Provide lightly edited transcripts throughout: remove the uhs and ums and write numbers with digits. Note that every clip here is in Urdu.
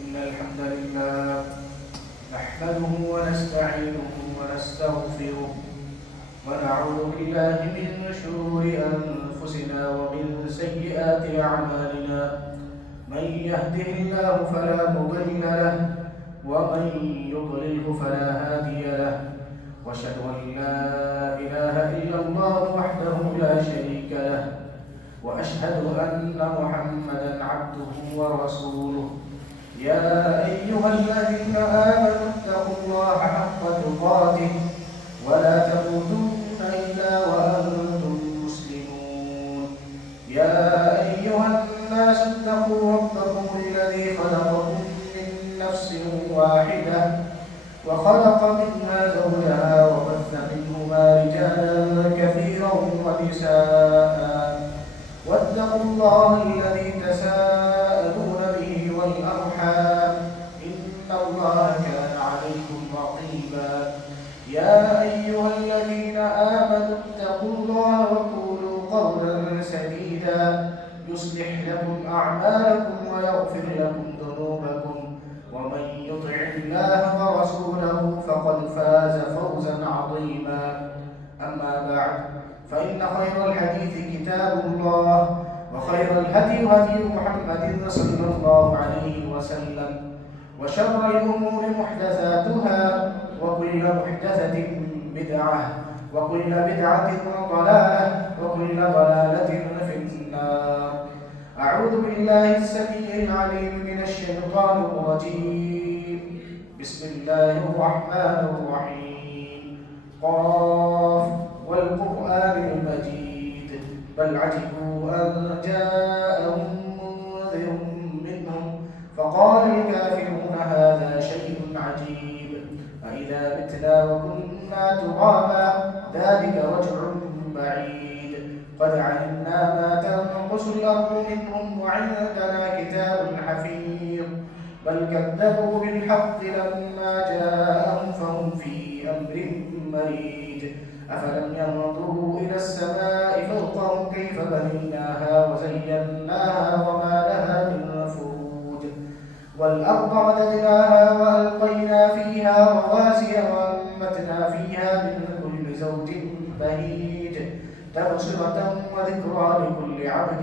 إن الحمد لله نحمده ونستعينه ونستغفره ونعوذ بالله من شرور أنفسنا ومن سيئات أعمالنا. من يهده الله فلا مضل له ومن يضلله فلا هادي له، وأشهد أن لا إله إلا الله وحده لا شريك له، وأشهد أن محمدا عبده ورسوله. يا أيها الذين آمنوا اتقوا الله حق تقاته ولا تموتن إلا وأنتم مسلمون. يا أيها الناس اتقوا ربكم الذي خلقكم من نفس واحدة وخلق منها زوجها وبث منهما رجالا كثيرا ونساء، واتقوا الله الذي تساءلون به والأرحام إن الله كان عليكم رقيبا. يا أيها الذين آمنوا اتقوا الله وقولوا قولا سديدا يصلح لكم أعمالكم ويغفر لكم ذنوبكم، ومن يطع الله ورسوله فقد فاز فوزا عظيما. أما بعد، فإن خير الحديث كتاب الله، وخير الهدي هدي محمد صلى الله عليه وسلم، وشر الأمور محدثاتها، وكل محدثة بدعة، وكل بدعة ضلالة، وكل ضلالة في النار. أعوذ بالله السميع العليم من الشيطان الرجيم. بسم الله الرحمن الرحيم. قاف والقرآن المجيد بل عجبوا أن جاءهم منذر منهم فقال الكافرون هذا شيء عجيب. أإذا متنا وكنا ترابا ذلك رجع بعيد. قد علمنا ما تنقص الأرض منهم وعندنا كتاب حفيظ. بل كذبوا بالحق لما جاءهم فهم في أمر مريج. أفلم ينظروا إلى السماء فوقهم كيف بنيناها وزيناها وما لها من فروج. والأرض مددناها وألقينا فيها رواسي وأنبتنا فيها من كل زوج بهيج تبصرة وذكرى لكل عبد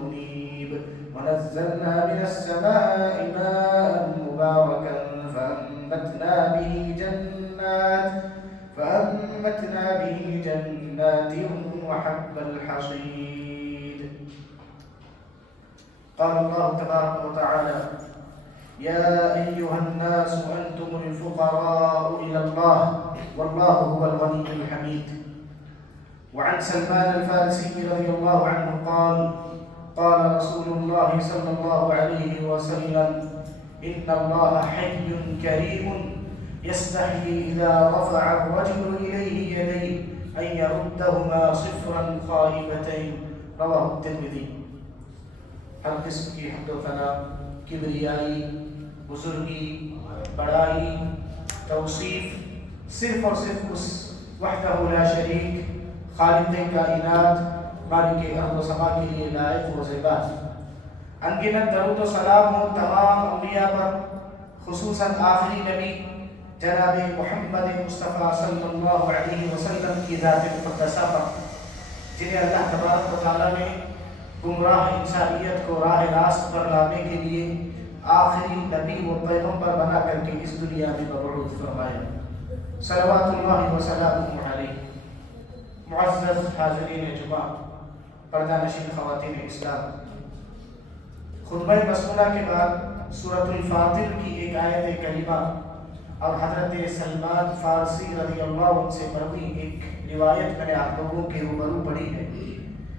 منيب. ونزلنا من السماء ماء مباركا فأنبتنا به جنات وحب الحصيد. قال الله تبارك وتعالى: يا أيها الناس أنتم الفقراء إلى الله والله هو الغني الحميد. وعن سلمان الفارسي رضي الله عنه قال: قال رسول الله صلى الله عليه وسلم: إن الله حي كريم يستحيي إذا رفع الرجل إليه يديه أن يردهما صفرا خائبتين. رواه الترمذي. ہر قسم کی حمد و ثنا، کبریائی، بزرگی، بڑائی، توصیف صرف اور صرف اس وحدہ لا شریک خالق کائنات مالک ارض و سما کے لیے لائق و زیبا۔ انگنت درود و سلام ہو تمام انبیاء پر، خصوصاً آخری نبی جناب محمد مصطفیٰ صلی اللہ علیہ وسلم کی ذات مقدسہ پر، جنہیں اللہ تبارک و تعالیٰ نے گمراہ انسانیت کو راہ راست پر لانے کے لیے آخری نبی و پیغمبر بنا کر کے اس دنیا میں مبعوث فرمایا۔ صلوات اللہ وسلامہ علیہ۔ معزز حاضرین جمعہ، پردہ نشین خواتین اسلام، خطبہ مسنونہ کے بعد سورۃ الفاطر کی ایک آیت کریمہ اور حضرت سلمان فارسی رضی اللہ عنہ سے مروی ایک روایت میں نے آپ لوگوں کے روبرو پڑھی ہے۔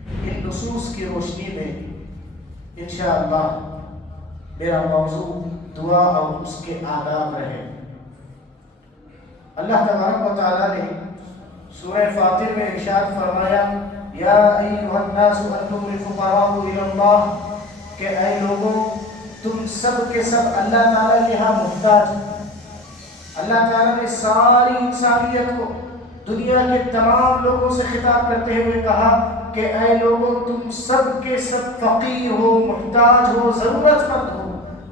ان نصوص کی روشنی میں انشاءاللہ میرا موضوع دعا اور اس کے آداب رہے۔ اللہ تبارک و تعالیٰ نے سورہ فاطر میں ارشاد فرمایا: یا ایھا الناس انتم الفقراء الی اللہ، کہ اے لوگوں تم سب کے سب اللہ تعالیٰ کے ہاں محتاج۔ اللہ تعالیٰ نے ساری انسانیت کو، دنیا کے تمام لوگوں سے خطاب کرتے ہوئے کہا کہ اے لوگوں تم سب کے سب فقیر ہو، محتاج ہو، ضرورت مند ہو،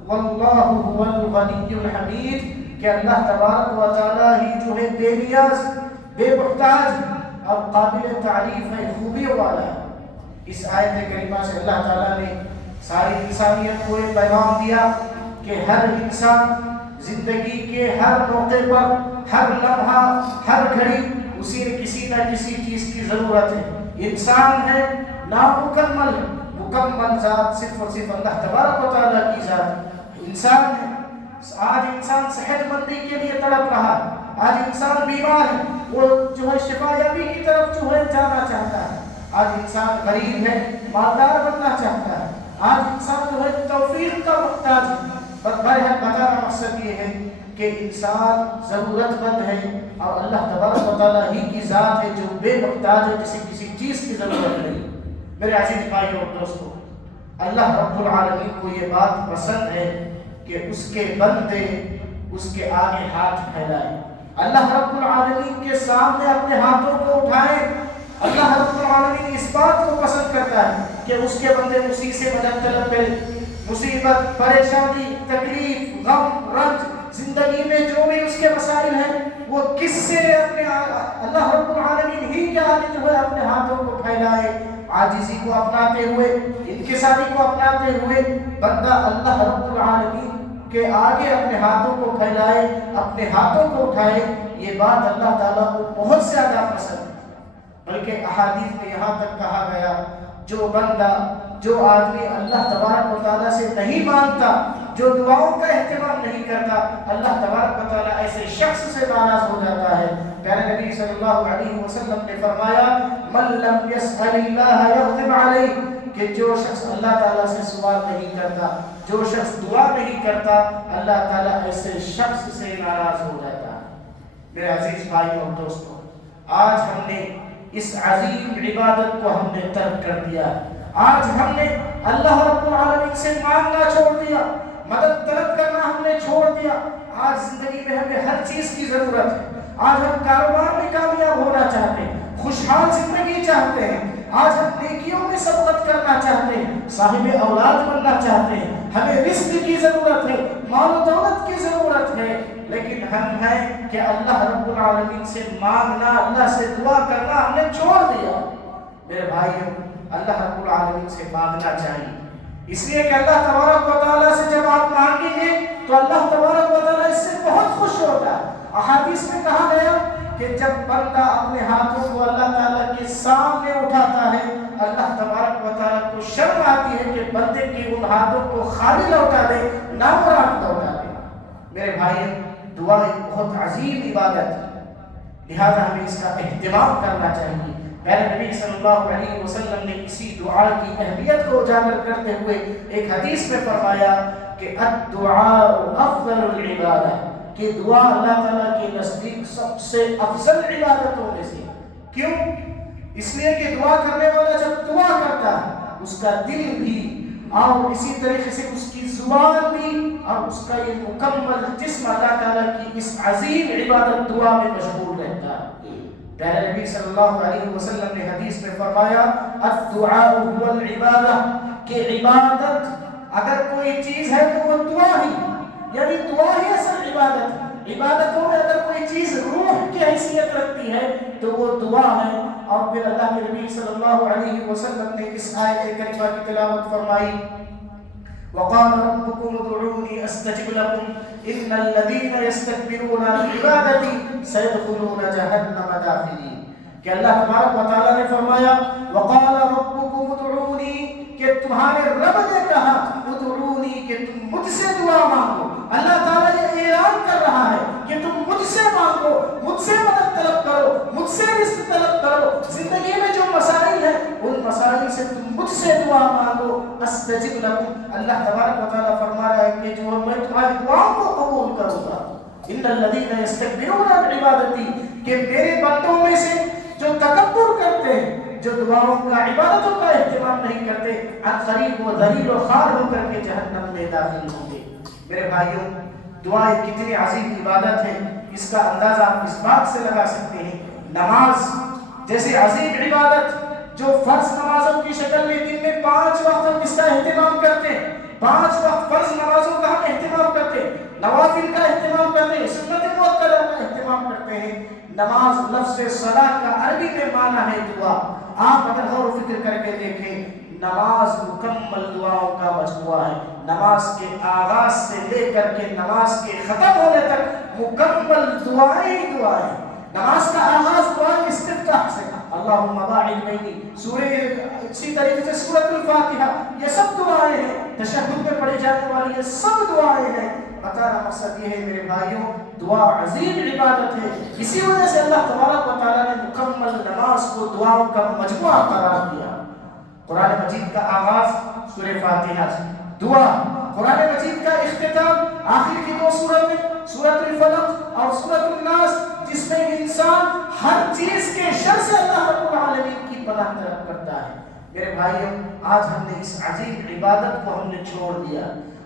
واللہ هو الغنی الحمید، کہ اللہ تبارک و تعالی ہی جو ہے بے نیاز، بے محتاج اور قابل تعریف ہے، خوبیوں والا ہے۔ اس آیت کریمہ سے اللہ تعالیٰ نے ساری انسانیت کو یہ پیغام دیا کہ ہر انسان زندگی کے ہر موقع پر، ہر لمحہ، ہر گھڑی اسی نے کسی نہ کسی چیز کی ضرورت ہے۔ انسان ہے نامکمل، مکمل ذات صرف اور صرف اللہ تبارک و تعالیٰ کی ذات۔ انسان ہے، آج انسان صحت مندی کے لیے تڑپ رہا ہے، آج انسان بیمار ہے، وہ جو ہے شفا یابی کی طرف جو ہے جانا چاہتا ہے۔ آج انسان غریب ہے، مالدار بننا چاہتا ہے۔ آج انسان جو ہے توفیق کا محتاج ہے۔ بہرحال بتانا مقصد یہ ہے کہ انسان ضرورت مند ہے اور اللہ تبارک و تعالیٰ ہی کی ذات ہے جو بے محتاج ہے، جسے کسی چیز کی ضرورت نہیں۔ میرے عزیز بھائیو اور دوستو، اللہ رب العالمین کو یہ بات پسند ہے کہ اس کے بندے اس کے آگے ہاتھ پھیلائیں، اللہ رب العالمین کے سامنے اپنے ہاتھوں کو اٹھائیں۔ اللہ رب العالمین اس بات کو پسند کرتا ہے کہ اس کے بندے اسی سے مدد طلب کریں۔ مصیبت، پریشانی، تکلیف، غم، رنج، زندگی میں جو بھی اس کے مسائل ہیں، وہ کس سے اپنے اللہ رب العالمین ہی کے آگے جو ہے اپنے ہاتھوں کو پھیلائے۔ عاجزی کو اپناتے ہوئے، انکساری کو اپناتے ہوئے بندہ اللہ رب العالمین کے آگے اپنے ہاتھوں کو پھیلائے، اپنے ہاتھوں کو اٹھائے۔ یہ بات اللہ تعالیٰ کو بہت زیادہ پسند ہے۔ بلکہ احادیث میں یہاں تک کہا گیا، جو بندہ، جو آدمی اللہ تبارک و تعالیٰ سے نہیں مانگتا، جو دعاؤں کا اہتمام نہیں کرتا، اللہ تبارک و تعالیٰ ایسے شخص سے ناراض ہو جاتا ہے۔ پیارے نبی صلی اللہ علیہ وسلم نے فرمایا، من لم يسأل اللہ یغضب علیہ، کہ جو شخص اللہ تعالیٰ سے سوال نہیں کرتا، جو شخص دعا نہیں کرتا، اللہ تعالیٰ ایسے شخص سے ناراض ہو جاتا ہے۔ میرے عزیز بھائی اور دوستو، آج ہم نے اس عظیم عبادت کو ہم نے ترک کر دیا۔ آج ہم نے اللہ رب العالمین سے مانگنا چھوڑ دیا، مدد طلب کرنا ہم نے چھوڑ دیا۔ آج زندگی میں ہمیں ہر چیز کی ضرورت ہے۔ آج ہم کاروبار میں کامیاب ہونا چاہتے ہیں، خوشحال زندگی چاہتے ہیں، آج ہم نیکیوں میں سبقت کرنا چاہتے ہیں، صاحب اولاد بننا چاہتے ہیں، ہمیں رزق کی ضرورت ہے، مال و دولت کی ضرورت ہے، لیکن ہم ہیں کہ اللہ رب العالمین سے مانگنا، اللہ سے دعا کرنا ہم نے چھوڑ دیا۔ میرے بھائیوں، اللہ رب العالمین سے مانگنا چاہیے، اس لیے کہ اللہ تبارک و تعالیٰ سے جب آپ مانگیں گے تو اللہ تبارک و تعالیٰ اس سے بہت خوش ہوتا ہے۔ احادیث میں کہا گیا کہ جب بندہ اپنے ہاتھوں کو اللہ تعالیٰ کے سامنے اٹھاتا ہے، اللہ تبارک و تعالیٰ کو شرم آتی ہے کہ بندے کے ان ہاتھوں کو خالی لوٹا دے، نامراد لوٹا دے۔ میرے بھائی، دعا ایک بہت عظیم عبادت ہے، لہذا ہمیں اس کا اہتمام کرنا چاہیے۔ میرے نبی صلی اللہ علیہ وسلم نے اسی دعا کی اہمیت کو اجاگر کرتے ہوئے ایک حدیث میں فرمایا کہ الدعاء افضل العبادہ، کہ دعا اللہ تعالیٰ کے نزدیک سب سے افضل عبادتوں میں سے۔ کیوں؟ اس لیے کہ دعا کرنے والا جب دعا کرتا ہے، اس کا دل بھی اور اسی طریقے سے اس کی زبان بھی اور اس کا یہ مکمل جسم اللہ تعالیٰ کی اس عظیم عبادت دعا میں مشغول رہتا ہے۔ پیارے نبی صلی اللہ علیہ وسلم نے حدیث میں فرمایا، الدعاء هو العبادہ، کہ عبادت اگر کوئی چیز ہے تو وہ دعا ہی، یعنی دعا ہی اصل عبادت ہے۔ عبادتوں میں اگر کوئی چیز روح کی حیثیت رکھتی ہے تو وہ دعا ہے۔ اور پھر اللہ کے نبی صلی اللہ علیہ وسلم نے اس آیت کریمہ کی تلاوت فرمائی، وقال ربكم ادعوني استجب لكم ان الذين يستكبرون عن عبادتي سيدخلون جهنم داخلين، کہ اللہ تبارک و تعالیٰ نے فرمایا وقال ربكم ادعوني، کہ تمہارے رب نے کہا ادعوني، کہ تم مجھ سے دعا مانگو۔ اللہ تعالیٰ یہ اعلان کر رہا ہے کہ تم مجھ سے مانگو، مجھ سے مدد طلب کرو، مجھ سے رزق طلب کرو، زندگی میں جو مسائل ہیں ان مسائل سے تم مجھ سے دعا مانگو، استجب لکم۔ اللہ تبارک و تعالیٰ فرما رہا ہے کہ جو میں تمہاری دعاؤں کو قبول کروں گا۔ ان الذین یستکبرون عن عبادتی، کہ میرے بندوں میں سے جو تکبر کرتے ہیں، جو دعاؤں کا، عبادتوں کا اہتمام نہیں کرتے، عنقریب وہ ذلیل و خوار ہو کر کے جہنم میں داخل ہوں گے۔ میرے بھائیوں، دعا ایک کتنی عظیم عبادت ہے، اس کا اندازہ آپ اس بات سے لگا سکتے ہیں۔ نماز جیسے عظیم عبادت جو فرض نمازوں کی شکل میں دن میں 5 وقت ہم اس کا اہتمام کرتے ہیں، 5 وقت فرض نمازوں کا ہم اہتمام کرتے ہیں، نوافل کا اہتمام کرتے ہیں، سنت مؤکدہ کا اہتمام کرتے ہیں۔ نماز لفظ صلاۃ کا عربی میں معنی ہے دعا۔ آپ اگر غور و فکر کر کے دیکھیں، نماز مکمل دعاؤں کا مجموعہ ہے۔ نماز کے آغاز سے لے کر کے نماز کے ختم ہونے تک مکمل دعائیں ہی دعائیں۔ نماز کا آغاز دعائیں استفتاح سے، اللہم باعد بینی، سورہ اسی طریقے سے سورۃ الفاتحہ، یہ سب دعائیں ہیں۔ تشہد میں پڑھی جانے والی یہ سب دعائیں ہیں۔ بتانا مقصد یہ ہے میرے بھائیوں، دعا عظیم عبادت ہے، اسی وجہ سے اللہ تبارک و تعالیٰ نے مکمل نماز کو دعاؤں کا مجموعہ قرار دیا۔ قرآن مجید کا آغاز سورہ فاتحہ سے، دعا، قرآن مجید کا اختتام آخر کی 2 سورتیں، سورۃ الفلق اور سورۃ الناس، جس میں انسان ہر چیز کے شر سے اللہ رب العالمین کی پناہ طلب کرتا ہے۔ میرے بھائیوں، آج ہم نے اس عظیم عبادت کو ہم نے چھوڑ دیا،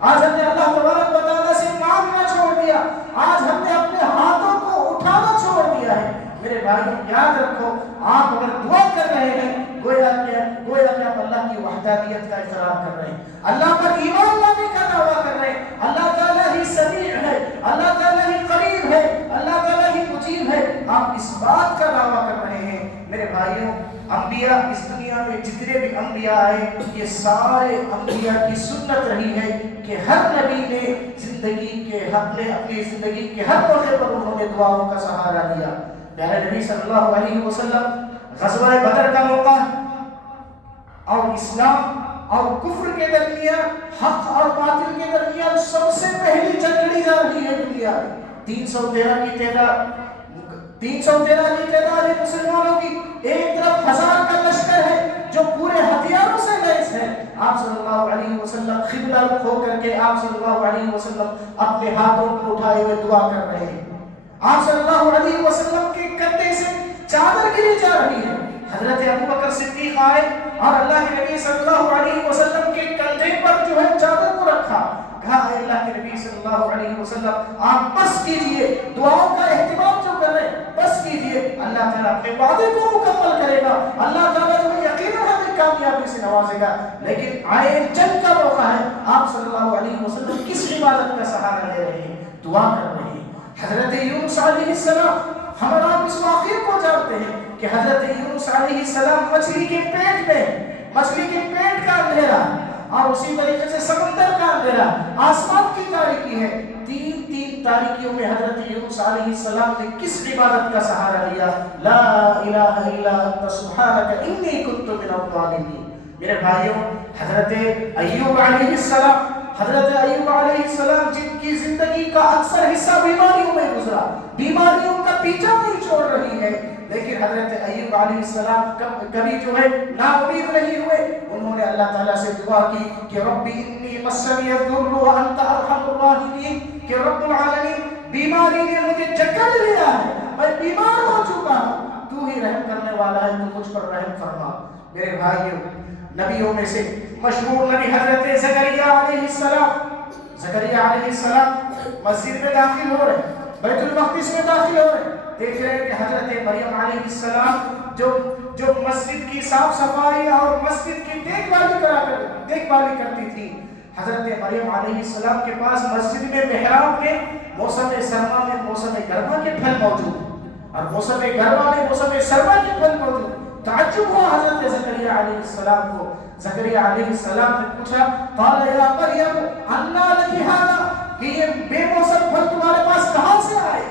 آج ہم نے اللہ تبارک و تعالیٰ سے مانگنا چھوڑ دیا، آج ہم نے اپنے ہاتھوں کو اٹھانا چھوڑ دیا ہے۔ میرے بھائیوں یاد رکھو، آپ اگر دعا کر رہے ہیں گویا کہ آپ اللہ کی وحدانیت کا اقرار کر رہے ہیں، اللہ پر ایمان لانے کا دعویٰ کر رہے ہیں۔ اللہ تعالیٰ ہی سمیع ہے، اللہ تعالیٰ ہی قریب ہے، اللہ تعالیٰ ہی مجیب ہے، آپ اس بات کا دعویٰ کر رہے ہیں۔ میرے بھائیوں، انبیاء اس دنیا میں جتنے بھی انبیاء آئے، یہ سارے انبیاء کی سنت رہی ہے کہ ہر نبی نے اپنی زندگی کے ہر موقع پر انہوں نے دعاؤں کا سہارا لیا۔ پیارے نبی صلی اللہ علیہ وسلم، غزوہ بدر کا موقع اور اسلام اور کفر کے درمیان، حق اور باطل کے درمیان سب سے پہلی جنگ لڑی جا رہی ہے دنیا میں۔ 313 کی تعداد ہے مسلمانوں کی، ایک طرف 1000 کا لشکر ہے جو پورے ہتھیاروں سے لیس ہے۔ آپ صلی اللہ علیہ وسلم قبلہ رخ ہو کر کے آپ صلی اللہ علیہ وسلم اپنے ہاتھوں کو اٹھائے ہوئے دعا کر رہے ہیں۔ آپ صلی اللہ علیہ وسلم کے کندھے سے چادر گری جا رہی ہے۔ حضرت ابوبکر صدیق آئے اور اللہ کے نبی صلی اللہ علیہ وسلم کے کندھے پر جو ہے چادر کو رکھا، کہا اے اللہ کے نبی صلی اللہ علیہ وسلم آپ بس کیجئے، دعاؤں کا اہتمام جو کر رہے ہیں بس کیجئے، اللہ تعالیٰ اپنے وعدے کو مکمل کرے گا، اللہ تعالیٰ جو ہے یقیناً ہمیں کامیابی سے نوازے گا۔ لیکن آئے جنگ کا موقع ہے، آپ صلی اللہ علیہ وسلم کس عبادت کا سہارا لے رہے ہیں؟ دعا کر رہے ہیں۔ حضرت یونس علیہ السلام، ہم آپ اس واقعے کو جانتے ہیں کہ حضرت یونس علیہ السلام مچھلی کے پیٹ کا اندھیرا اور اسی طریقے سے سمندر کا اندھیرا، آسمان کی تاریکی ہے، تین تاریکیوں میں حضرت یونس علیہ السلام نے کس عبادت کا سہارا لیا؟ لا الہ الا انت سبحانک انی کنت من الظالمین۔ میرے بھائیوں، حضرت ایوب علیہ السلام جن کی زندگی کا اکثر حصہ بیماریوں میں گزرا، بیماریوں کا پیچھا نہیں چھوڑ رہی ہے، لیکن حضرت ایوب علیہ السلام کبھی جو ہے نا امید نہیں ہوئے۔ انہوں نے اللہ تعالیٰ سے دعا کی کہ ربی انی مسنی الضر وانت ارحم الراحمین، کہ رب العالمین بیماری نے مجھے جکڑ لیا ہے، میں بیمار ہو چکا ہوں، تو ہی رحم کرنے والا ہے، تو مجھ پر رحم فرما۔ میرے بھائیوں، نبیوں میں سے مشہور نبی حضرت زکریا علیہ السلام مسجد میں داخل ہو رہے، بیت المقدس میں داخل ہو رہے، دیکھ رہے ہیں کہ حضرت مریم علیہ السلام جو مسجد کی صاف صفائی اور مسجد کی دیکھ بھالی کرتی تھی، حضرت مریم علیہ السلام کے پاس مسجد میں محراب میں موسم سرما میں موسم گرما کے پھل موجود اور موسم گرما میں موسم سرما کے پھل موجود۔ تعجب ہوا حضرت زکریا علیہ السلام کو۔ زکریا علیہ السلام نے پوچھا، قال یا مریم انا لک ھذا، کہ یہ بے موسم پھل تمہارے پاس کہاں سے آئے؟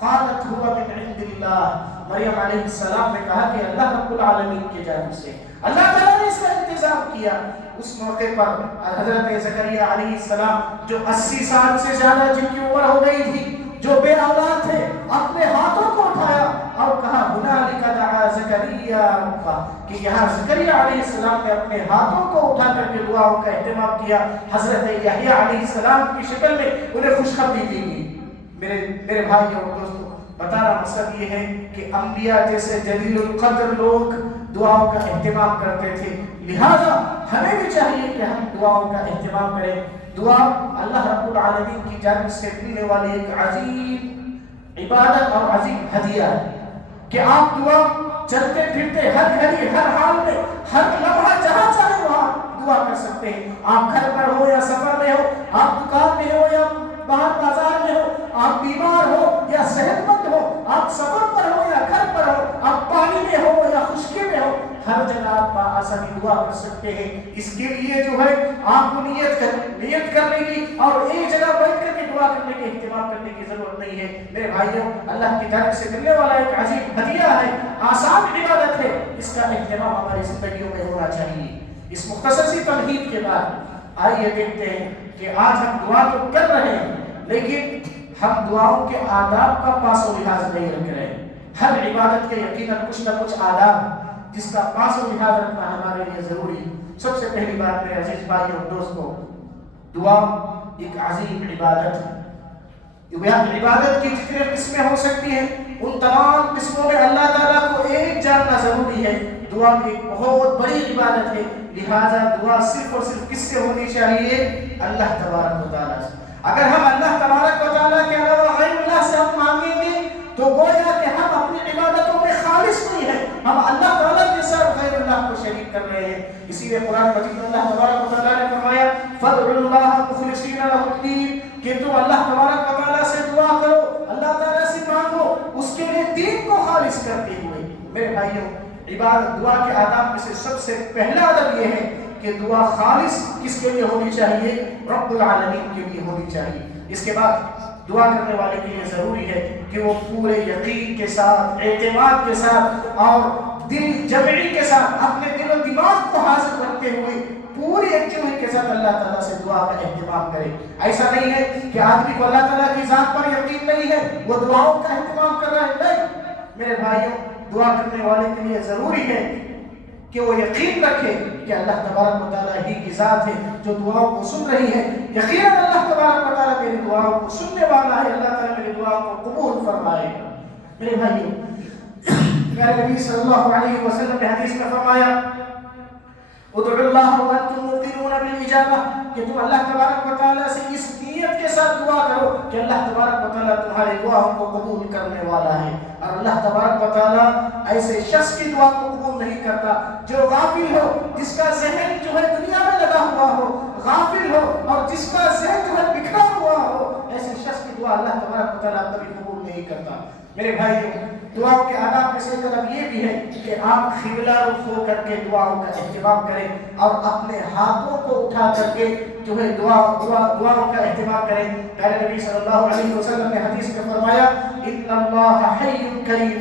قالت هو من عند اللہ، مریم علیہ السلام نے کہا کہ اللہ رب العالمین کی جانب سے، اللہ تعالیٰ نے اس کا انتظام کیا۔ اس موقع پر حضرت زکریا علیہ السلام جو 80 سال سے زیادہ جن کی عمر ہو گئی تھی، جو بے اولاد تھے، اپنے ہاتھوں کو اٹھایا اور کہا ہنالک دعا زکریا ربہ، کہ یہاں زکریا علیہ السلام نے اپنے ہاتھوں کو اٹھا کر کے دعاؤں کا اہتمام کیا۔ حضرت یحییٰ علیہ السلام کی شکل میں انہیں خوشخبری دی گئی۔ میرے بھائی اور دوستو، بتانا مقصد یہ ہے کہ انبیاء جیسے جلیل القدر لوگ دعاؤں کا اہتمام کرتے تھے، لہذا ہمیں بھی چاہیے کہ ہم دعاؤں کا اہتمام کریں۔ دعا اللہ رب العالمین کی جانب سے ملنے والی ایک عظیم عبادت اور عظیم ہدیہ ہے کہ آپ دعا چلتے پھرتے ہر گھڑی، ہر حال میں، ہر لمحہ جہاں چاہے وہاں دعا کر سکتے ہیں. آپ گھر پر ہو یا سفر میں ہو، آپ دکان میں ہو یا باہر بازار میں ہو، آپ بیمار ہو یا صحت مند ہو، آپ سفر پر ہو یا گھر پر ہو، آپ پانی میں ہو یا خشکی میں ہو، ہر جگہ آپ بآسانی دعا کر سکتے ہیں. اس کے لیے جو ہے آپ کو نیت کرنے کی اور ایک جگہ بیٹھ کر کے دعا کرنے کے اہتمام کرنے کی ضرورت نہیں ہے. میرے بھائیوں، اللہ کی طرف سے ملنے والا ایک عظیم ہدیہ ہے، آسان عبادت ہے، اس کا اہتمام ہماری زندگیوں میں ہونا چاہیے. اس مختصر سی تمہید کے بعد آئیے دیکھتے ہیں کہ آج ہم دعا تو کر رہے ہیں لیکن ہم دعاؤں کے آداب کا پاس و لحاظ نہیں رکھ رہے ہیں. ہر عبادت کے یقیناً کچھ نہ کچھ آداب جس کا پاس و لحاظ رکھنا ہمارے لیے ضروری ہے. سب سے پہلی بات میرے عزیز بھائی اور دوستوں، دعا ایک عظیم عبادت ہے. عبادت کی جتنے قسمیں ہو سکتی ہیں ان تمام قسموں میں اللہ تعالیٰ کو ایک جاننا ضروری ہے. دعا ایک بہت بڑی عبادت ہے، لہٰذا دعا صرف اور صرف کس سے ہونی چاہیے؟ اللہ تبارک و تعالیٰ سے. اگر ہم اللہ تبارک و تعالیٰ کے علاوہ غیر اللہ سے ہم مانگیں گے تو گویا کہ ہم اپنی عبادتوں میں خالص نہیں ہیں، ہم اللہ تعالیٰ کے ساتھ غیر اللہ کو شریک کر رہے ہیں. اسی لیے قرآن مجید میں اللہ تبارک و تعالیٰ نے فرمایا فَادْعُوا اللَّهَ مُخْلِصِينَ لَهُ الدِّينَ کہ تم اللہ تبارک و تعالیٰ سے دعا کرو، اللہ تعالیٰ سے مانگو اس کے لیے دین کو خالص کرتے ہوئے. میرے بھائیوں، عبادت دعا کے آداب میں سے سب سے پہلا ادب یہ ہے کہ دعا خالص کس کے لیے ہونی چاہیے؟ رب العالمین کے لیے ہونی چاہیے. اس کے بعد دعا کرنے والے کے لیے ضروری ہے کہ وہ پورے یقین کے ساتھ، اعتماد کے ساتھ اور دل جمعی کے ساتھ اپنے دل و دماغ کو حاضر رکھتے ہوئے پوری یکجہتی کے ساتھ اللہ تعالیٰ سے دعا کا اہتمام کرے. ایسا نہیں ہے کہ آدمی کو اللہ تعالیٰ کی ذات پر یقین نہیں ہے وہ دعاؤں کا اہتمام کر رہا ہے. نہیں میرے بھائیوں، دعا کرنے والے کے لیے ضروری ہے کہ وہ یقین رکھے کہ اللہ تبارک و تعالیٰ ہی کی ذات ہے جو دعاؤں کو سن رہی ہے. یقیناً اللہ تبارک و تعالیٰ میری دعاؤں کو سننے والا ہے، اللہ تعالیٰ میری دعاؤں کو قبول فرمائے گا. میرے بھائیوں، میرے نبی صلی اللہ علیہ وسلم نے حدیث میں فرمایا ادعوا اللہ وانتم موقنون بالاجابہ کہ تم اللہ تبارک و تعالیٰ سے اس نیت کے ساتھ دعا کرو کہ اللہ تبارک و تعالیٰ تمہاری دعاؤں کو قبول کرنے والا ہے. اور اللہ تبارک و تعالیٰ ایسے شخص کی دعا کو قبول نہیں کرتا جو غافل ہو، جس کا ذہن جو ہے دنیا میں لگا ہوا ہو، غافل ہو اور جس کا ذہن جو ہے بکھرا ہوا ہو. ایسے شخص کی دعا اللہ تبارک و تعالیٰ کبھی قبول نہیں کرتا. میرے بھائیوں، دعاؤں کے آداب میں سے ایک ادب یہ بھی ہے کہ آپ قبلہ رخ ہو کر کے دعاؤں کا اہتمام کریں اور اپنے ہاتھوں کو اٹھا کر کے جو ہے دعاؤں کا اہتمام کریں. پیارے نبی صلی اللہ علیہ وسلم نے حدیث میں فرمایا ان اللہ حی کریم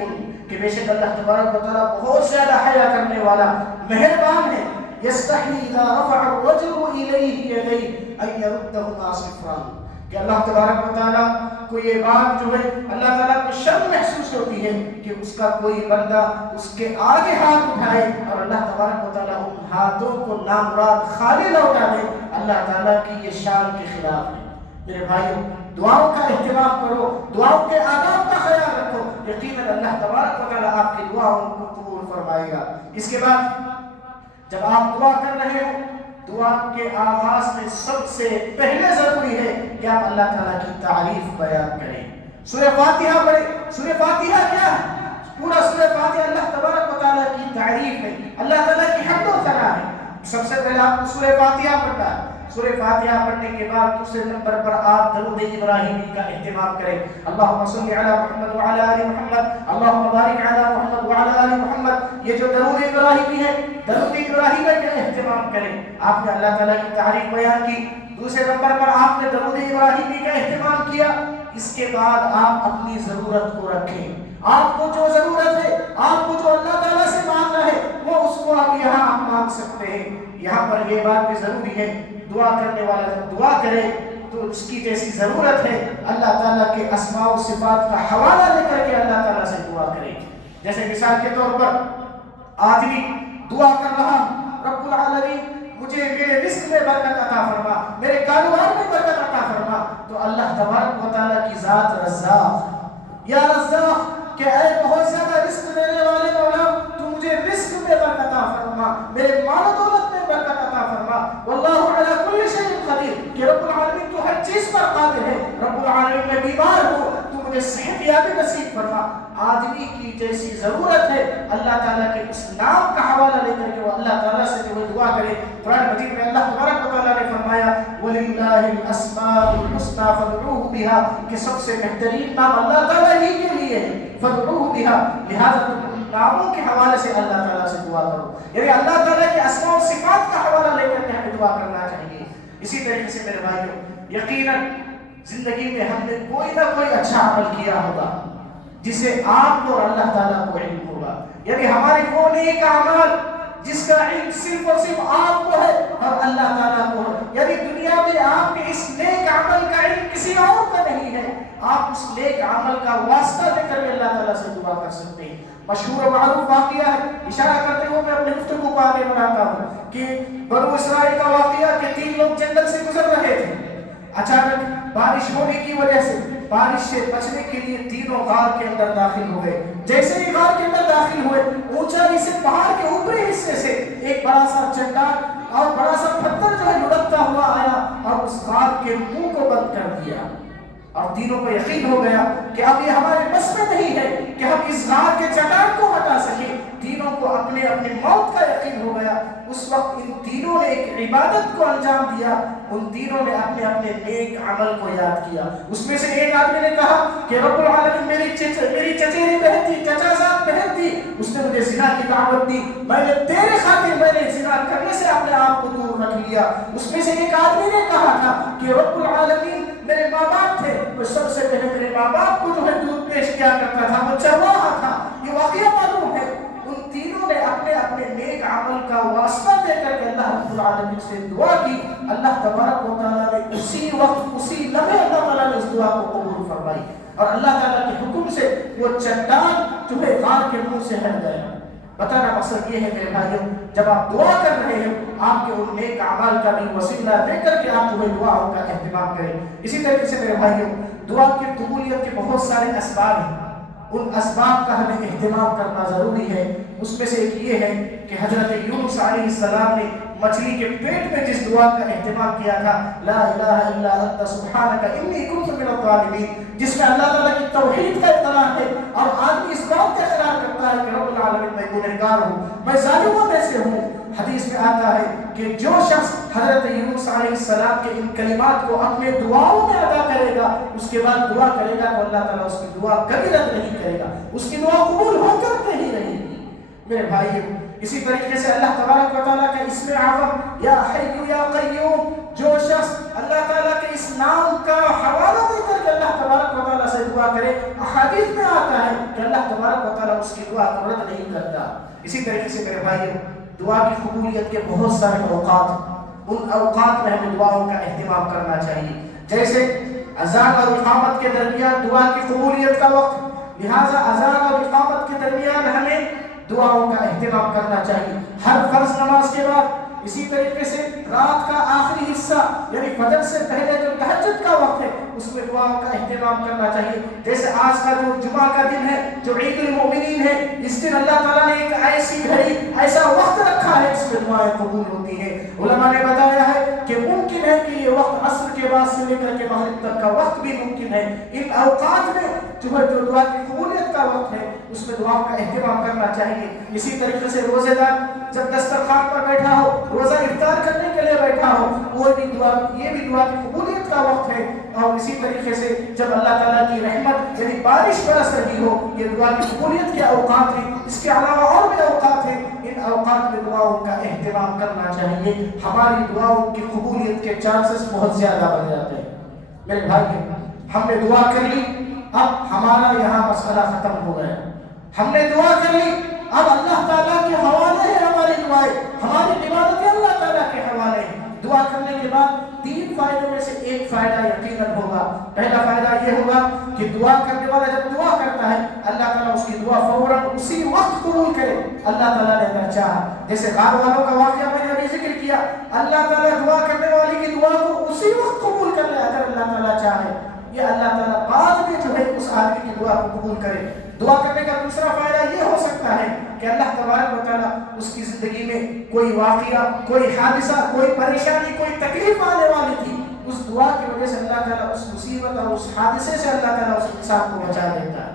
کہ بے شک اللہ تبارک و تعالیٰ بہت زیادہ حیا کرنے والا مہربان ہے. یستحی اذا رفع الرجل الیہ یدیہ ان یردہما صفرا کہ اللہ تبارک و تعالیٰ کو یہ بات جو ہے اللہ تعالیٰ کو شرم محسوس ہوتی ہے کہ اس کا کوئی بندہ اس کے آگے ہاتھ اٹھائے اور اللہ تبارک و تعالیٰ ان ہاتھوں کو نامراد خالی لوٹا دے. اللہ تعالیٰ کی یہ شان کے خلاف ہے. میرے بھائیوں، دعاؤں کا اہتمام کرو، دعاؤں کے آداب کا خیال رکھو، یقیناً اللہ تبارک و تعالیٰ آپ کی دعاؤں کو قبول فرمائے گا. اس کے بعد جب آپ دعا کر رہے ہو، دعا کے آغاز میں سب سے پہلے ضروری ہے کہ آپ اللہ تعالیٰ کی تعریف بیان کریں. سورہ فاتحہ پڑھیں. سورہ فاتحہ کیا ہے؟ پورا سورہ فاتحہ اللہ تبارک و تعالیٰ کی تعریف ہے، اللہ تعالیٰ کی حمد و ثنا ہے. سب سے پہلے آپ کو سورہ فاتحہ پڑھنا ہے. سورہ فاتحہ پڑھنے کے بعد دوسرے نمبر پر آپ درود ابراہیمی کا اہتمام کریں. اللہم صلی علی محمد وعلی آل محمد اللہم بارک علی محمد وعلی آل محمد. یہ جو درود ابراہیمی ہے، درود ابراہیمی کا اہتمام کریں. آپ نے اللہ تعالیٰ کی تعریف بیان کی، دوسرے نمبر پر آپ نے درود ابراہیمی کا اہتمام کیا. اس کے بعد آپ اپنی ضرورت کو رکھیں. آپ کو جو ضرورت ہے، آپ کو جو اللہ تعالیٰ سے مانگنا ہے، وہ اس کو آپ یہاں آپ مانگ سکتے ہیں. یہاں پر یہ بات بھی ضروری ہے، دعا کرنے والا جب دعا کرے تو اس کی جیسی ضرورت ہے اللہ تعالیٰ کے اسماء و صفات کا حوالہ لے کر کے اللہ تعالیٰ سے دعا کرے. جیسے مثال کے طور پر آدمی دعا کر رہا رب العالمین مجھے میرے رزق میں برکت عطا فرما، میرے کاروبار میں برکت عطا فرما، تو اللہ تبارک و تعالیٰ کی ذات رزاق یا رزاق کہ اے بہت زیادہ رزق دینے والے مولا تو مجھے رزق میں برکت عطا فرما، میرے مال و دولت میں برکت عطا فرما. واللہ علی کل شیء قدیر کہ رب العالمین تو ہر چیز پر قادر قادر ہے، رب العالمین میں بیمار ہوں تو مجھے صحت یابی نصیب فرما۔ آدمی کی جیسی ضرورت ہے اللہ تعالیٰ کے اس نام کا حوالہ لے کر کے وہ اللہ تعالیٰ سے جو دعا کرے۔ قرآن مجید میں اللہ تبارک و تعالیٰ نے فرمایا وَلِلَّهِ الْأَسْمَاءُ الْحُسْنَى فَادْعُوهُ بِهَا، کہ سب سے بہترین نام اللہ تعالیٰ ہی کے لیے ہے، فَادْعُوهُ بِهَا، لہذا تم ناموں کے حوالے سے اللہ تعالیٰ سے دعا کرو، یعنی اللہ تعالیٰ کے اسماء و صفات کا حوالہ لے کر کے ہمیں دعا کرنا چاہیے۔ اسی طریقے سے میرے بھائیوں، یقیناً زندگی میں ہم نے کوئی نہ کوئی اچھا عمل کیا ہوگا جسے آپ کو اور اللہ تعالیٰ کو علم ہوگا، یعنی ہمارے وہ نیک اعمال جس کا علم صرف اور صرف آپ کو ہے اور اللہ تعالیٰ کو ہے، یعنی دنیا میں آپ کے اس نیک عمل کا علم کسی اور کا نہیں ہے، آپ اس نیک عمل کا واسطہ دے کر کے اللہ تعالیٰ سے دعا کر سکتے ہیں۔ مشہور و معروف واقعہ ہے، اشارہ کرتے ہوئے میں اپنی گفتگو کو آگے بڑھاتا ہوں کہ بنو اسرائیل کا واقعہ کہ 3 لوگ جنگل سے گزر رہے تھے، اچانک بارش ہونے کی وجہ سے بارش سے بچنے کے لیے تینوں غار کے اندر داخل ہوئے۔ جیسے ہی غار کے اندر داخل ہوئے، اونچائی سے پہاڑ کے اوپری حصے سے ایک بڑا سا چٹان اور بڑا سا پتھر جو ہے لڑکتا ہوا آیا اور اس غار کے منہ کو بند کر دیا، اور تینوں کو یقین ہو گیا کہ اب یہ ہمارے بس میں نہیں ہے کہ ہم اس غار کے چٹان کو ہٹا سکیں۔ تینوں کو اپنے موت کا یقین ہو گیا۔ اس وقت ان تینوں نے ایک عبادت کو انجام دیا، ان تینوں نے اپنے نیک عمل کو یاد کیا۔ اس میں سے ایک آدمی نے کہا کہ رب العالمین میری چچیری بہن تھی، چچا زاد بہن تھی، اس نے مجھے زنا کی دعوت دی، میں نے تیرے خاطر میں نے زنا کرنے سے اپنے آپ کو دور رکھ لیا۔ اس میں سے ایک آدمی نے کہا تھا کہ رب العالمین میرے ماں باپ تھے، وہ سب سے پہلے میرے ماں باپ کو جو ہے دودھ پیش کیا کرتا تھا، وہ چرواہا تھا۔ یہ واقعہ معلوم ہے۔ ان تینوں نے اپنے نیک عمل کا واسطہ دے کر کے اللہ رب العالمین سے دعا کی۔ اللہ تبارک و تعالیٰ نے اسی وقت اسی لمحے اللہ تعالیٰ نے اس دعا کو قبول فرمائی، اور اللہ تعالیٰ کے حکم سے وہ چٹان جو ہے غار کے منہ سے ہٹ گیا۔ بتانا مقصد یہ ہے میرے بھائیوں، جب آپ دعا کر رہے ہیں آپ کے ان نیک اعمال کا بھی وسیلہ دے کر کے آپ جو ہے دعاؤں کا اہتمام کریں۔ اسی طریقے سے میرے بھائیوں، دعا کی قبولیت کے بہت سارے اسباب ہیں، ان اسباب کا ہمیں اہتمام کرنا ضروری ہے۔ اس میں سے ایک یہ ہے کہ حضرت یونس علیہ السلام نے مچھلی کے پیٹ میں جس دعا کا اہتمام کیا تھا، لا الہ الا انت سبحانک انی کنت من الظالمین، جس میں اللہ تعالیٰ کی توحید کا اقرار ہے اور آدمی اس بات کا اقرار کرتا ہے کہ رب العالمین میں گنہگار ہوں، میں ظالموں میں سے ہوں۔ حدیث میں آتا ہے کہ جو شخص حضرت یونس علیہ السلام کے ان کلمات کو اپنے دعاؤں میں ادا کرے گا، اس کے بعد دعا کرے گا تو اللہ تعالیٰ اس کی دعا کبھی رد نہیں کرے گا، اس کی دعا قبول ہو کر کے ہی رہے گی۔ میرے بھائیوں، اسی طریقے سے اللہ تبارک و تعالیٰ کا اسم اعظم یا حی یا قیوم، جو شخص اللہ تعالیٰ کے اس نام کا حوالہ دے کر کے اللہ تبارک و تعالیٰ سے دعا کرے، احادیث میں آتا ہے کہ اللہ تبارک و تعالیٰ اس کی دعا کو رد نہیں کرتا۔ اسی طریقے سے میرے بھائیوں، دعا کی قبولیت کے بہت سارے اوقات ہیں، ان اوقات میں ہمیں دعاؤں کا اہتمام کرنا چاہیے، جیسے اذان اور اقامت کے درمیان دعا کی قبولیت کا وقت، لہٰذا اذان اور اقامت کے درمیان ہمیں دعاؤں کا اہتمام کرنا چاہیے، ہر فرض نماز کے بعد۔ اسی طریقے سے رات کا آخری حصہ یعنی فجر سے پہلے جو تہجد کا وقت ہے اس میں دعاؤں کا اہتمام کرنا چاہیے، جیسے آج کا جو جمعہ کا دن ہے جو عید المؤمنین ہے، اس دن اللہ تعالیٰ نے ایک ایسی گھڑی ایسا وقت رکھا ہے جس میں دعائیں قبول ہوتی ہیں۔ علماء نے بتایا ہے کہ ممکن ہے کہ یہ وقت عصر کے بعد سے لے کر کے مغرب تک کا وقت بھی ممکن ہے۔ ان اوقات میں جو دعا کی قبولیت کا وقت ہے اس میں دعاؤں کا اہتمام کرنا چاہیے۔ اسی طریقے سے روزے دار جب دسترخوان پر بیٹھا ہو، روزہ افطار کرنے کے لیے بیٹھا ہو، یہ بھی دعا کی قبولیت کا وقت ہے۔ اور اسی طریقے سے جب اللہ تعالیٰ کی رحمت یعنی بارش برس رہی ہو، یہ دعا کی قبولیت کے اوقات ہیں۔ اس کے علاوہ اور بھی اوقات ہیں، ان اوقات میں دعاؤں کا اہتمام کرنا چاہیے، ہماری دعاؤں کی قبولیت کے چانسز بہت زیادہ بڑھ جاتے ہیں۔ میرے بھائی، ہم نے دعا کر لی، اب ہمارا یہاں مسئلہ ختم ہو گیا، ہم نے دعا کر لی، اب اللہ تعالیٰ کے حوالے ہے ہماری دعائیں، ہماری عبادتیں اللہ تعالیٰ کے حوالے ہیں۔ دعا کرنے کے بعد 3 فائدوں میں سے ایک فائدہ یقیناً ہوگا۔ پہلا فائدہ یہ ہوگا کہ دعا کرنے والا جب دعا کرتا ہے اللہ تعالیٰ اس کی دعا فوراً اسی وقت قبول کرے اللہ تعالیٰ نے اگر چاہا۔ جیسے غار والوں کا واقعہ میں نے ابھی ذکر کیا، اللہ تعالیٰ دعا کرنے والی کی دعا کو اسی وقت قبول کر لے اگر اللہ تعالیٰ چاہے، یا اللہ تعالیٰ بعد میں جو ہے اس آدمی کی دعا کو قبول کرے۔ دعا کرنے کا دوسرا فائدہ یہ ہو سکتا ہے کہ اللہ تبارک و تعالیٰ اس کی زندگی میں کوئی واقعہ، کوئی حادثہ، کوئی پریشانی، کوئی تکلیف آنے والی تھی، اس دعا کی وجہ سے اللہ اللہ تعالیٰ اس مصیبت اور اس حادثے سے اللہ تعالیٰ اس انسان کو بچا دیتا ہے.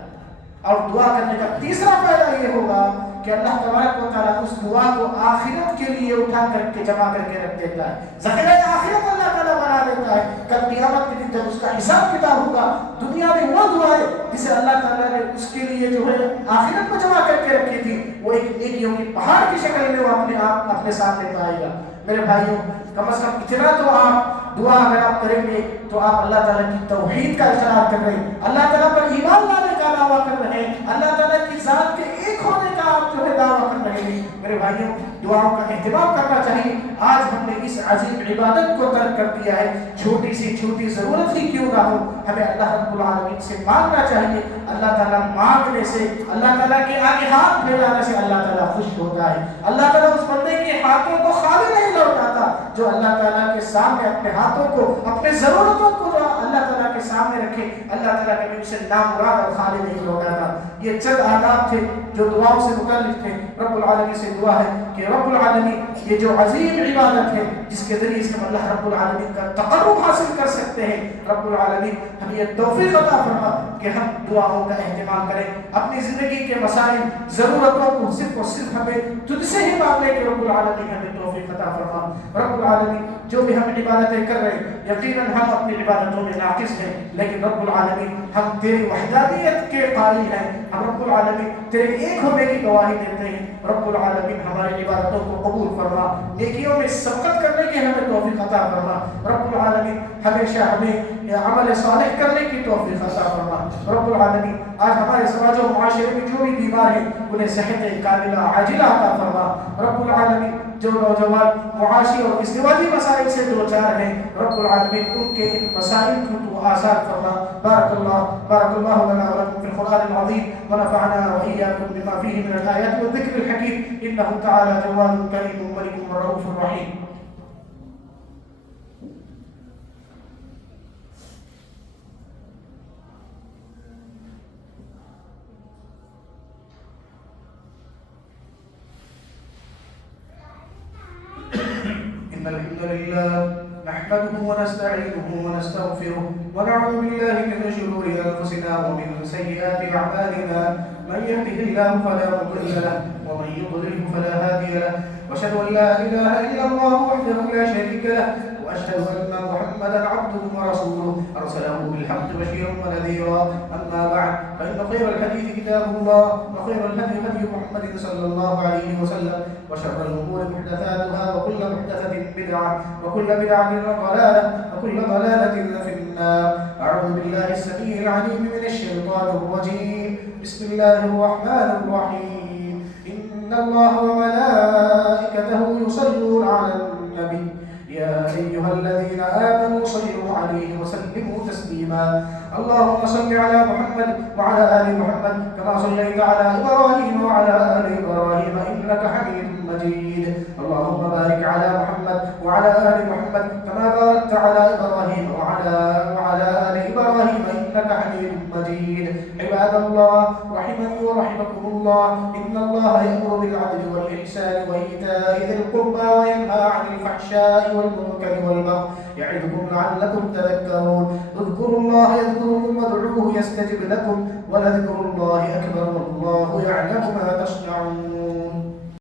اور دعا کرنے کا تیسرا فائدہ یہ ہوگا کہ اللہ تبارک و تعالیٰ اس دعا کو آخرت کے لیے اٹھا کر کے جمع کر کے رکھ دیتا ہے. ذخیرہ آخرت اللہ تعالیٰ بنا دیتا ہے. کل قیامت کے دن جب اس کا حساب کتاب ہوگا, دنیا میں وہ دعا ہے جسے اللہ تعالیٰ نے اس کے لیے جو ہے آخرت میں جمع کر کے رکھی تھی, وہ ایک نیکیوں کی پہاڑ کی شکل میں وہ اپنے آپ اپنے سامنے پائے گا. میرے بھائیوں, کم از کم اتنا تو آپ دعا اگر آپ کریں گے تو آپ اللہ تعالیٰ کی توحید کا اقرار کر رہے ہیں, اللہ تعالیٰ پر ایمان لانے کا دعویٰ کر رہے ہیں, اللہ تعالیٰ کی ذات کے ایک ہونے کا آپ جو ہے دعویٰ کر رہے ہیں. میرے بھائیوں, دعاؤں کا اہتمام کرنا چاہیے. آج ہم نے اس عظیم عبادت کو ترک کر دیا ہے. چھوٹی سی چھوٹی ضرورت ہی کیوں نہ ہو, ہمیں اللہ رب العالمین سے مانگنا چاہیے. اللہ تعالیٰ مانگنے سے, اللہ تعالیٰ کے آگے ہاتھ پھیلانے سے اللہ تعالیٰ خوش ہوتا ہے. اللہ تعالیٰ اس بندے کے ہاتھوں کو خالی نہیں لوٹاتا جو اللہ تعالیٰ کے سامنے اپنے ہاتھوں کو, اپنے ضرورتوں کو جو اللہ تعالیٰ کے سامنے رکھے, اللہ تعالیٰ کبھی اسے نامراد اور خالی نہیں لوٹاتا. یہ چند آداب تھے جو دعاؤں سے متعلق تھے. رب العالمین سے دعا ہے کہ رب العالمین یہ جو عظیم عبادت ہے جس کے ذریعے سے ہم اللہ رب العالمین کا تقرب حاصل کر سکتے ہیں, رب العالمین ہمیں یہ توفیق عطا فرما کہ ہم دعاؤں کا اہتمام کریں. اپنی زندگی کے مسائل, ضرورتوں کو صرف اور صرف ہمیں تجھ سے ہی مانگنے کے رب العالمین ہمیں توفیق عطا فرما. رب العالمین جو بھی ہم عبادتیں کر رہے ہیں, یقیناً ہم اپنی عبادتوں میں ناقص ہیں, لیکن رب العالمین ہم تیری وحدانیت کے قائل ہیں. ہم رب العالمین تیرے ایک ہونے کی گواہی دیتے ہیں. رب العالمین ہماری عبادتوں کو قبول فرما, نیکیوں میں سبقت کرنے کی ہمیں توفیق عطا فرما. رب العالمین ہمیشہ ہمیں عمل صالح کرنے کی توفیق عطا فرما. رب العالمین آج ہمارے سماج و معاشرے میں جو بھی بیمار ہیں انہیں صحت کاملہ عاجلہ عطا فرما. رب العالمین جو نوجوان معاشی اور ازدواجی مسائل سے دوچار ہیں, رب العالمین ان کے ان مسائل کو تو آسان فرما. بارک اللہ لنا ولکم فی القرآن العظیم ونفعنا وإياكم بما فيه من الآيات والذكر الحكيم إنه تعالى جواد كريم ملك رؤوف رحيم. إن الحمد لله نحمده ونستعينه ونستغفره ونعوذ بالله من شرور أنفسنا ومن سيئات أعمالنا. من يهده الله فلا مضل له ومن يضلل فلا هادي له, وأشهد أن لا إله إلا الله وحده لا شريك له, وأشهد أن محمدا عبده ورسوله أرسله بالحق بشيرا ونذيرا. أما بعد, فإن خير الحديث كتاب الله, وخير الهدي هدي محمد صلى الله عليه وسلم, وشر الأمور محدثاتها, وكل محدثة بدعة, وكل بدعة ضلالة, وكل ضلالة في النار. أعوذ بالله السميع العليم من الشيطان الرجيم. بسم الله الرحمن الرحيم. إن الله وملائكته يصلون على النبي يا أيها الذين آمنوا صلوا عليه وسلموا تسليما. اللهم صل على محمد وعلى آل محمد كما صليت على إبراهيم وعلى آل إبراهيم إنك حميد مجيد. اللهم بارك على محمد وعلى آل محمد كما باركت على إبراهيم وعلى آل إبراهيم إنك حميد مجيد. عباد الله رحمني ورحمكم الله, إن الله يأمر بالعدل والإحسان وإيتاء ذي القربى وينهى عن الفحشاء والمنكر والبغي يعظكم لعلكم تذكرون. اذكروا الله يذكركم وادعوه يستجب لكم ولذكر الله أكبر والله يعلم ما تصنعون.